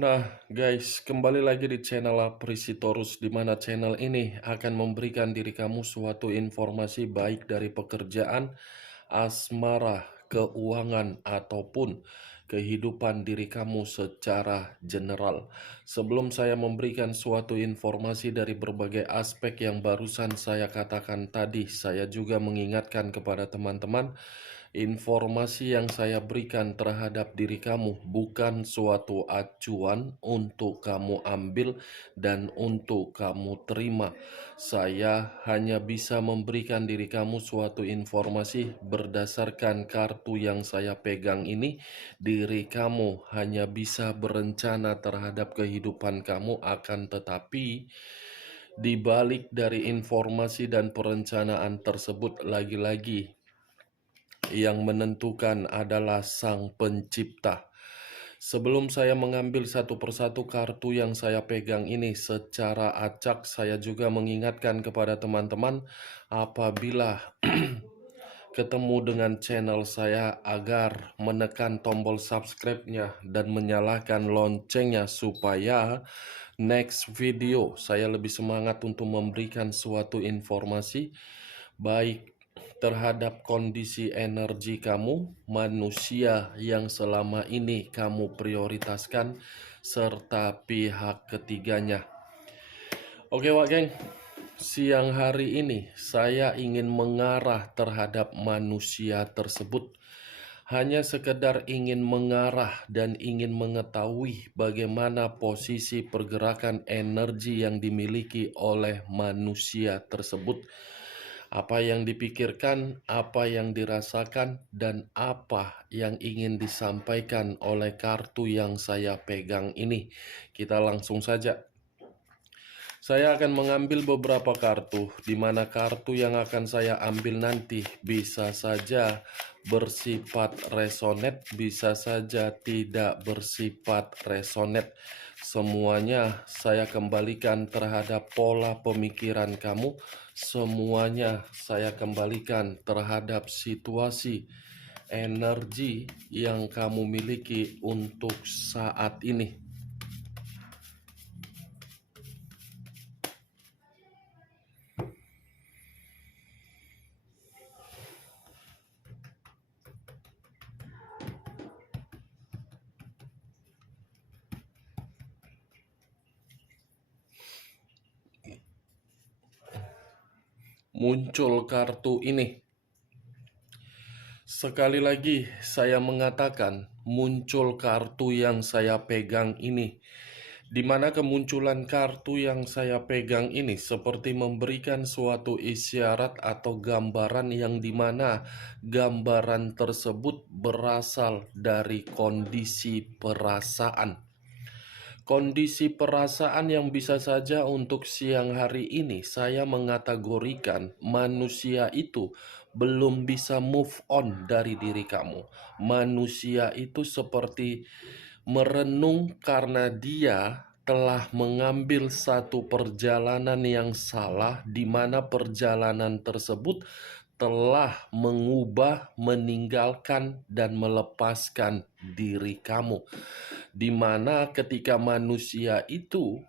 Nah, guys, kembali lagi di channel Aprisitorus, di mana channel ini akan memberikan diri kamu suatu informasi baik dari pekerjaan, asmara, keuangan, ataupun kehidupan diri kamu secara general. Sebelum saya memberikan suatu informasi dari berbagai aspek yang barusan saya katakan tadi, saya juga mengingatkan kepada teman-teman, informasi yang saya berikan terhadap diri kamu bukan suatu acuan untuk kamu ambil dan untuk kamu terima. Saya hanya bisa memberikan diri kamu suatu informasi berdasarkan kartu yang saya pegang ini. Diri kamu hanya bisa berencana terhadap kehidupan kamu, akan tetapi di balik dari informasi dan perencanaan tersebut, lagi-lagi yang menentukan adalah Sang Pencipta. Sebelum saya mengambil satu persatu kartu yang saya pegang ini secara acak, saya juga mengingatkan kepada teman-teman apabila ketemu dengan channel saya agar menekan tombol subscribe-nya dan menyalakan loncengnya supaya next video saya lebih semangat untuk memberikan suatu informasi baik terhadap kondisi energi kamu, manusia yang selama ini kamu prioritaskan, serta pihak ketiganya. Oke Wak Geng, siang hari ini saya ingin mengarah terhadap manusia tersebut. Hanya sekedar ingin mengarah dan ingin mengetahui bagaimana posisi pergerakan energi yang dimiliki oleh manusia tersebut. Apa yang dipikirkan, apa yang dirasakan, dan apa yang ingin disampaikan oleh kartu yang saya pegang ini. Kita langsung saja. Saya akan mengambil beberapa kartu, di mana kartu yang akan saya ambil nanti bisa saja bersifat resonet, bisa saja tidak bersifat resonet. Semuanya saya kembalikan terhadap pola pemikiran kamu, semuanya saya kembalikan terhadap situasi energi yang kamu miliki untuk saat ini. Muncul kartu ini. Sekali lagi saya mengatakan muncul kartu yang saya pegang ini, di mana kemunculan kartu yang saya pegang ini seperti memberikan suatu isyarat atau gambaran yang dimana gambaran tersebut berasal dari kondisi perasaan. Kondisi perasaan yang bisa saja untuk siang hari ini saya mengategorikan manusia itu belum bisa move on dari diri kamu. Manusia itu seperti merenung karena dia telah mengambil satu perjalanan yang salah, di mana perjalanan tersebut telah mengubah, meninggalkan, dan melepaskan diri kamu. Di mana ketika manusia itu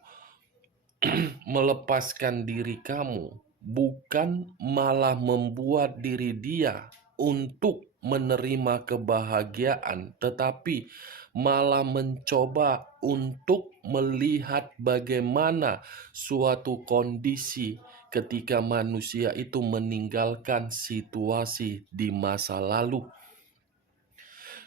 melepaskan diri kamu, bukan malah membuat diri dia untuk menerima kebahagiaan, tetapi malah mencoba untuk melihat bagaimana suatu kondisi ketika manusia itu meninggalkan situasi di masa lalu.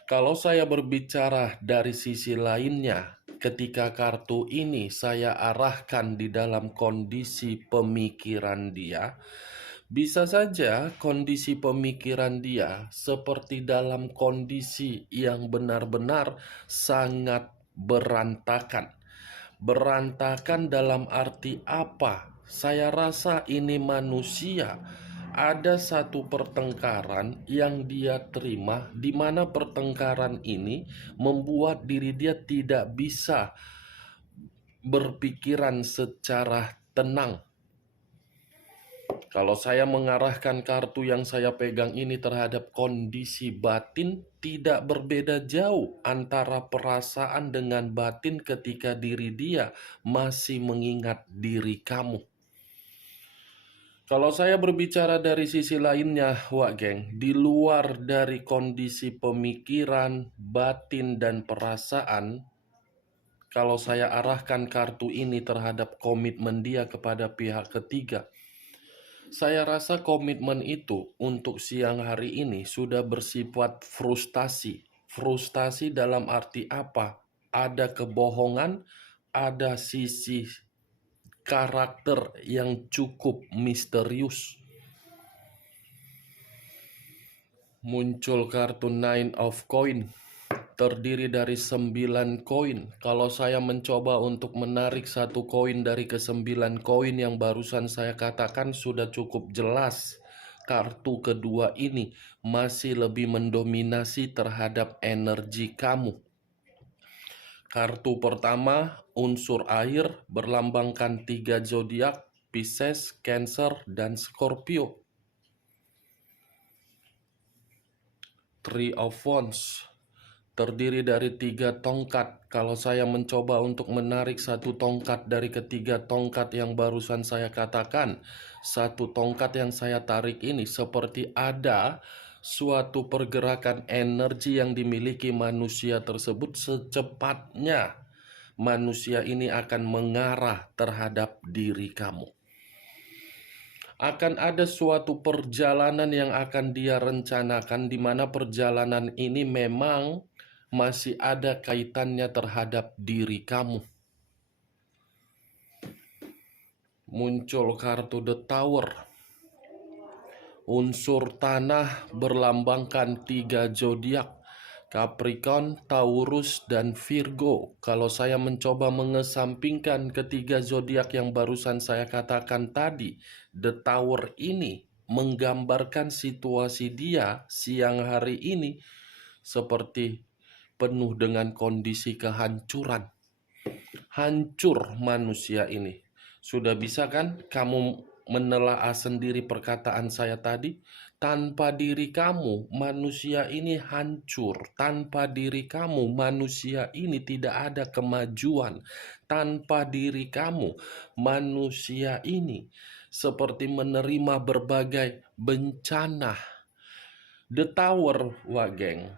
Kalau saya berbicara dari sisi lainnya, ketika kartu ini saya arahkan di dalam kondisi pemikiran dia, bisa saja kondisi pemikiran dia seperti dalam kondisi yang benar-benar sangat berantakan. Berantakan dalam arti apa? Saya rasa ini manusia. Ada satu pertengkaran yang dia terima, di mana pertengkaran ini membuat diri dia tidak bisa berpikiran secara tenang. Kalau saya mengarahkan kartu yang saya pegang ini terhadap kondisi batin, tidak berbeda jauh antara perasaan dengan batin ketika diri dia masih mengingat diri kamu. Kalau saya berbicara dari sisi lainnya, Wak Geng, di luar dari kondisi pemikiran, batin, dan perasaan, kalau saya arahkan kartu ini terhadap komitmen dia kepada pihak ketiga, saya rasa komitmen itu untuk siang hari ini sudah bersifat frustasi. Frustasi dalam arti apa? Ada kebohongan, ada sisi karakter yang cukup misterius. Muncul kartu Nine of Coin, terdiri dari 9 koin. Kalau saya mencoba untuk menarik satu koin dari ke-9 koin yang barusan saya katakan, sudah cukup jelas kartu kedua ini masih lebih mendominasi terhadap energi kamu. Kartu pertama, unsur air, berlambangkan 3 zodiak, Pisces, Cancer, dan Scorpio. Three of Wands, terdiri dari 3 tongkat. Kalau saya mencoba untuk menarik satu tongkat dari ketiga tongkat yang barusan saya katakan, satu tongkat yang saya tarik ini seperti ada suatu pergerakan energi yang dimiliki manusia tersebut. Secepatnya manusia ini akan mengarah terhadap diri kamu. Akan ada suatu perjalanan yang akan dia rencanakan, di mana perjalanan ini memang masih ada kaitannya terhadap diri kamu. Muncul kartu The Tower. Unsur tanah, berlambangkan 3 zodiak, Capricorn, Taurus, dan Virgo. Kalau saya mencoba mengesampingkan ketiga zodiak yang barusan saya katakan tadi, The Tower ini menggambarkan situasi dia siang hari ini seperti penuh dengan kondisi kehancuran. Hancur manusia ini. Sudah bisa kan kamu menelaah sendiri perkataan saya tadi? Tanpa diri kamu, manusia ini hancur. Tanpa diri kamu, manusia ini tidak ada kemajuan. Tanpa diri kamu, manusia ini seperti menerima berbagai bencana. The Tower, Wak Geng,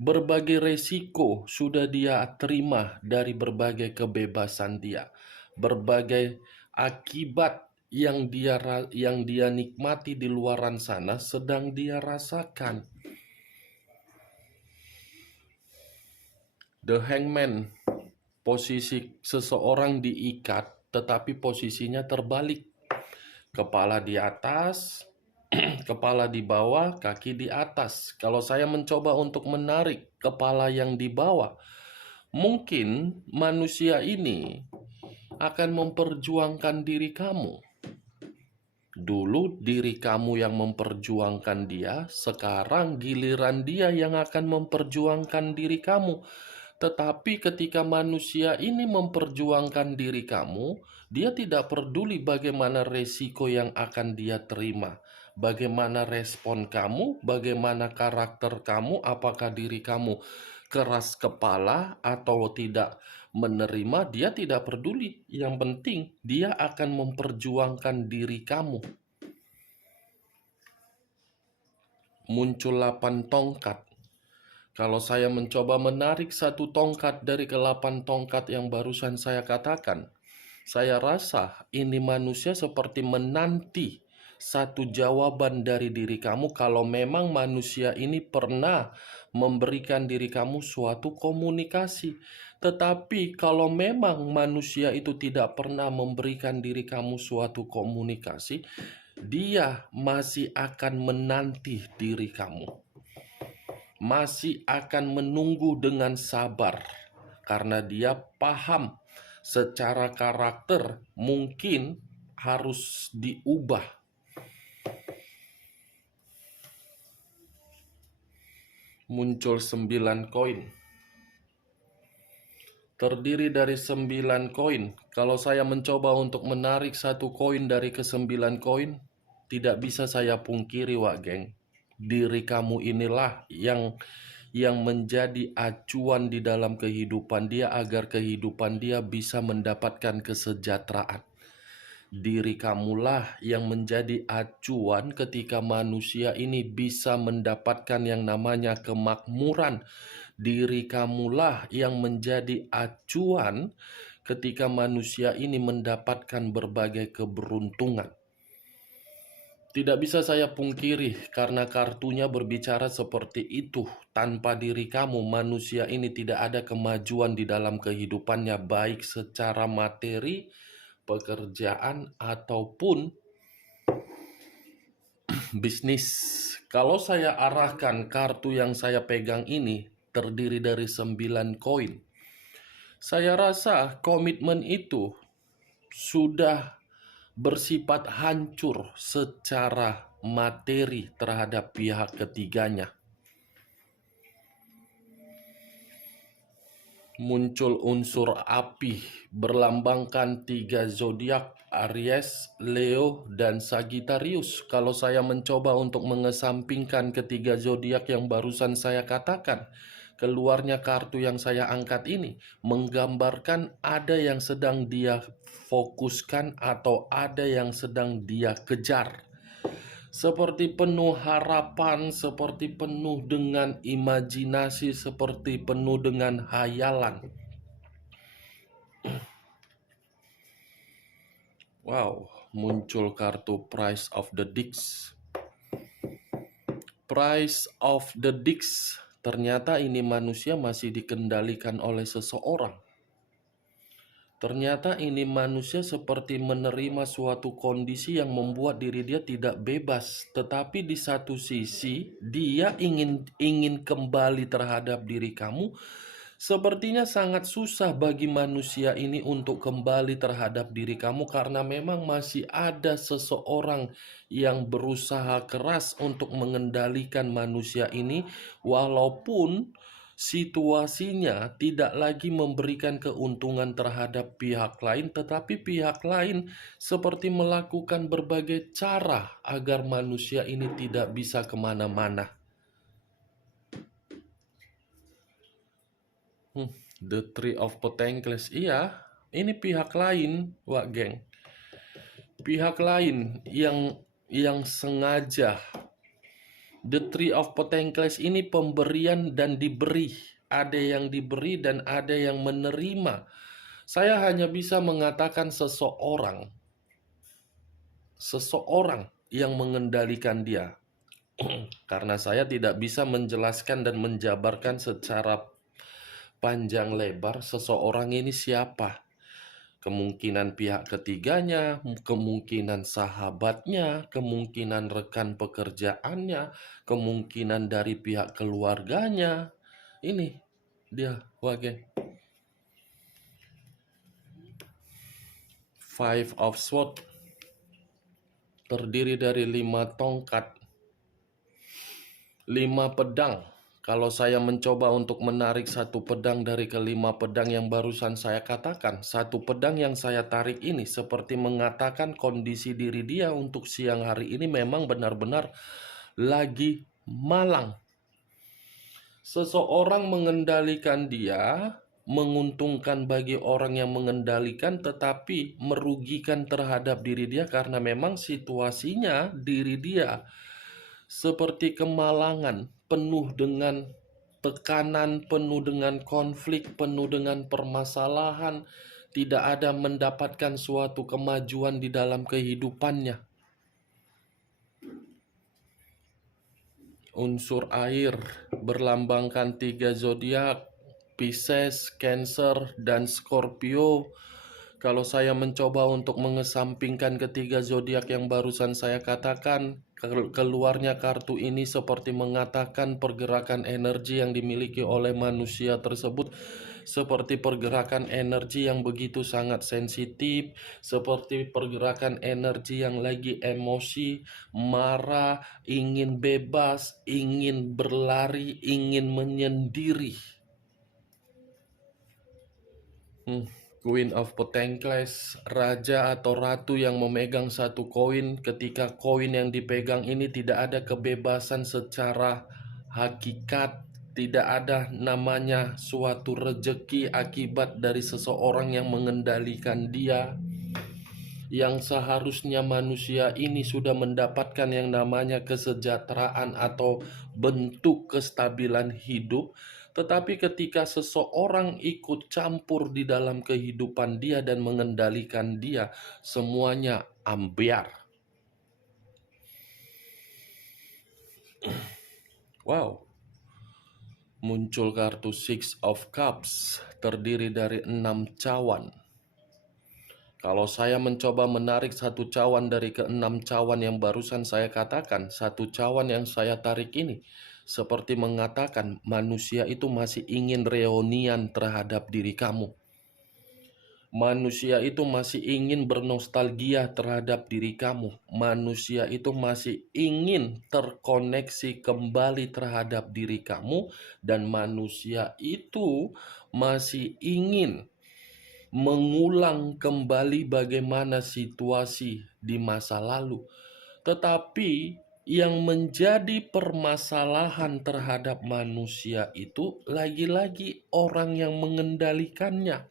berbagai resiko sudah dia terima dari berbagai kebebasan dia. Berbagai akibat yang dia nikmati di luaran sana sedang dia rasakan. The Hangman, posisi seseorang diikat tetapi posisinya terbalik. Kepala di atas, kepala di bawah, kaki di atas. Kalau saya mencoba untuk menarik kepala yang di bawah, mungkin manusia ini akan memperjuangkan diri kamu. Dulu diri kamu yang memperjuangkan dia, sekarang giliran dia yang akan memperjuangkan diri kamu. Tetapi ketika manusia ini memperjuangkan diri kamu, dia tidak peduli bagaimana resiko yang akan dia terima. Bagaimana respon kamu, bagaimana karakter kamu, apakah diri kamu keras kepala atau tidak menerima, dia tidak peduli. Yang penting dia akan memperjuangkan diri kamu. Muncul 8 tongkat. Kalau saya mencoba menarik satu tongkat dari ke-8 tongkat yang barusan saya katakan, saya rasa ini manusia seperti menanti satu jawaban dari diri kamu kalau memang manusia ini pernah memberikan diri kamu suatu komunikasi. Tetapi kalau memang manusia itu tidak pernah memberikan diri kamu suatu komunikasi, dia masih akan menanti diri kamu. Masih akan menunggu dengan sabar karena dia paham secara karakter mungkin harus diubah. Muncul 9 koin. Terdiri dari 9 koin. Kalau saya mencoba untuk menarik satu koin dari ke-9 koin, tidak bisa saya pungkiri, Wak Geng. Diri kamu inilah yang menjadi acuan di dalam kehidupan dia agar kehidupan dia bisa mendapatkan kesejahteraan. Diri kamulah yang menjadi acuan ketika manusia ini bisa mendapatkan yang namanya kemakmuran. Diri kamulah yang menjadi acuan ketika manusia ini mendapatkan berbagai keberuntungan. Tidak bisa saya pungkiri karena kartunya berbicara seperti itu. Tanpa diri kamu, manusia ini tidak ada kemajuan di dalam kehidupannya, baik secara materi, pekerjaan, ataupun bisnis. Kalau saya arahkan kartu yang saya pegang ini terdiri dari 9 koin. Saya rasa komitmen itu sudah bersifat hancur secara materi terhadap pihak ketiganya. Muncul unsur api berlambangkan 3 zodiak Aries, Leo, dan Sagittarius. Kalau saya mencoba untuk mengesampingkan ketiga zodiak yang barusan saya katakan, keluarnya kartu yang saya angkat ini menggambarkan ada yang sedang dia fokuskan atau ada yang sedang dia kejar. Seperti penuh harapan, seperti penuh dengan imajinasi, seperti penuh dengan hayalan. Wow, muncul kartu Price of the Dix. Price of the Dix. Ternyata ini manusia masih dikendalikan oleh seseorang. Ternyata ini manusia seperti menerima suatu kondisi yang membuat diri dia tidak bebas. Tetapi di satu sisi, dia ingin kembali terhadap diri kamu. Sepertinya sangat susah bagi manusia ini untuk kembali terhadap diri kamu karena memang masih ada seseorang yang berusaha keras untuk mengendalikan manusia ini walaupun situasinya tidak lagi memberikan keuntungan terhadap pihak lain, tetapi pihak lain seperti melakukan berbagai cara agar manusia ini tidak bisa kemana-mana. The Three of Pentacles. Iya, ini pihak lain, Wak Geng. Pihak lain yang sengaja. The Three of Pentacles ini pemberian dan diberi. Ada yang diberi dan ada yang menerima. Saya hanya bisa mengatakan seseorang yang mengendalikan dia. Karena saya tidak bisa menjelaskan dan menjabarkan secara panjang lebar seseorang ini siapa. Kemungkinan pihak ketiganya, kemungkinan sahabatnya, kemungkinan rekan pekerjaannya, kemungkinan dari pihak keluarganya. Ini dia, Wage. Five of Swords terdiri dari 5 tongkat, 5 pedang. Kalau saya mencoba untuk menarik satu pedang dari kelima pedang yang barusan saya katakan, satu pedang yang saya tarik ini seperti mengatakan kondisi diri dia untuk siang hari ini memang benar-benar lagi malang. Seseorang mengendalikan dia, menguntungkan bagi orang yang mengendalikan, tetapi merugikan terhadap diri dia karena memang situasinya diri dia seperti kemalangan, penuh dengan tekanan, penuh dengan konflik, penuh dengan permasalahan, tidak ada mendapatkan suatu kemajuan di dalam kehidupannya. Unsur air berlambangkan 3 zodiak, Pisces, Cancer, dan Scorpio. Kalau saya mencoba untuk mengesampingkan ketiga zodiak yang barusan saya katakan, keluarnya kartu ini seperti mengatakan pergerakan energi yang dimiliki oleh manusia tersebut seperti pergerakan energi yang begitu sangat sensitif, seperti pergerakan energi yang lagi emosi, marah, ingin bebas, ingin berlari, ingin menyendiri. Queen of Pentacles, raja atau ratu yang memegang satu koin. Ketika koin yang dipegang ini tidak ada kebebasan secara hakikat, tidak ada namanya suatu rejeki akibat dari seseorang yang mengendalikan dia. Yang seharusnya manusia ini sudah mendapatkan yang namanya kesejahteraan atau bentuk kestabilan hidup, tetapi ketika seseorang ikut campur di dalam kehidupan dia dan mengendalikan dia, semuanya ambiar. Wow, muncul kartu Six of Cups, terdiri dari 6 cawan. Kalau saya mencoba menarik satu cawan dari keenam cawan yang barusan saya katakan, satu cawan yang saya tarik ini seperti mengatakan manusia itu masih ingin reunian terhadap diri kamu. Manusia itu masih ingin bernostalgia terhadap diri kamu. Manusia itu masih ingin terkoneksi kembali terhadap diri kamu, dan manusia itu masih ingin mengulang kembali bagaimana situasi di masa lalu. Tetapi yang menjadi permasalahan terhadap manusia itu lagi-lagi orang yang mengendalikannya.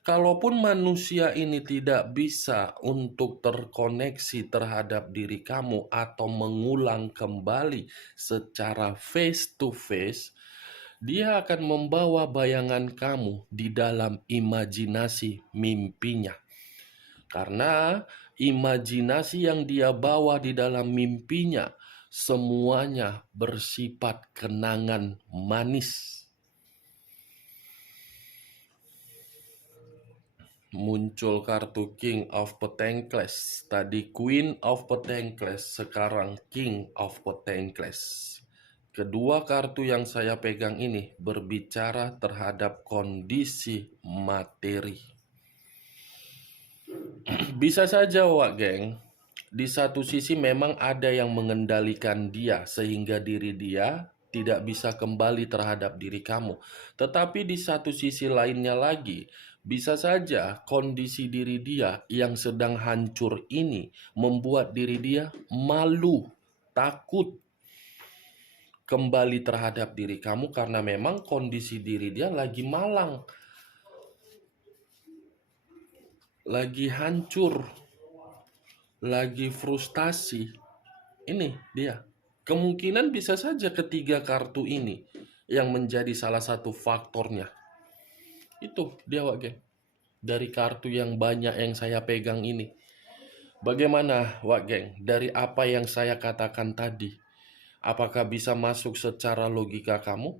Kalaupun manusia ini tidak bisa untuk terkoneksi terhadap diri kamu atau mengulang kembali secara face to face, dia akan membawa bayangan kamu di dalam imajinasi mimpinya. Karena imajinasi yang dia bawa di dalam mimpinya semuanya bersifat kenangan manis. Muncul kartu King of Pentacles. Tadi Queen of Pentacles, sekarang King of Pentacles. Kedua kartu yang saya pegang ini berbicara terhadap kondisi materi. Bisa saja, Wak Geng, di satu sisi memang ada yang mengendalikan dia sehingga diri dia tidak bisa kembali terhadap diri kamu. Tetapi di satu sisi lainnya lagi, bisa saja kondisi diri dia yang sedang hancur ini membuat diri dia malu, takut kembali terhadap diri kamu karena memang kondisi diri dia lagi malang, lagi hancur, lagi frustasi. Ini dia. Kemungkinan bisa saja ketiga kartu ini yang menjadi salah satu faktornya. Itu dia, Wak Geng. Dari kartu yang banyak yang saya pegang ini. Bagaimana, Wak Geng? Dari apa yang saya katakan tadi, apakah bisa masuk secara logika kamu?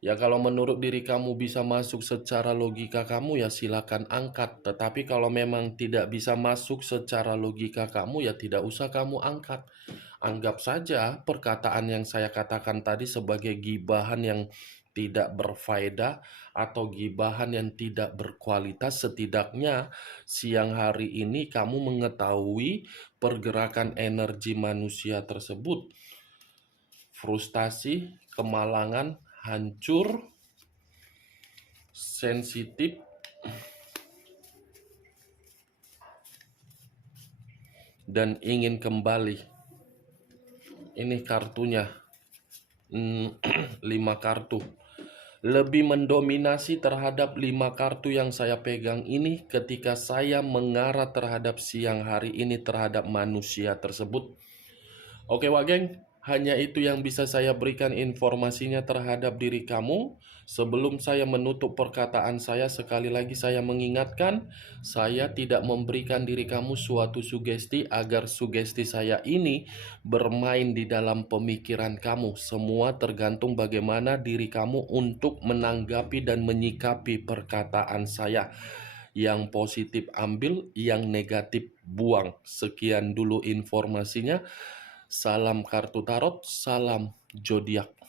Ya kalau menurut diri kamu bisa masuk secara logika kamu, ya silakan angkat. Tetapi kalau memang tidak bisa masuk secara logika kamu, ya tidak usah kamu angkat. Anggap saja perkataan yang saya katakan tadi sebagai gibahan yang tidak berfaedah atau gibahan yang tidak berkualitas. Setidaknya siang hari ini kamu mengetahui pergerakan energi manusia tersebut. Frustasi, kemalangan, hancur, sensitif, dan ingin kembali. Ini kartunya 5 kartu. Lebih mendominasi terhadap 5 kartu yang saya pegang ini ketika saya mengarah terhadap siang hari ini terhadap manusia tersebut. Oke, Wak Geng, hanya itu yang bisa saya berikan informasinya terhadap diri kamu. Sebelum saya menutup perkataan saya, sekali lagi saya mengingatkan, saya tidak memberikan diri kamu suatu sugesti agar sugesti saya ini bermain di dalam pemikiran kamu. Semua tergantung bagaimana diri kamu untuk menanggapi dan menyikapi perkataan saya. Yang positif ambil, yang negatif buang. Sekian dulu informasinya. Salam kartu tarot, salam zodiak.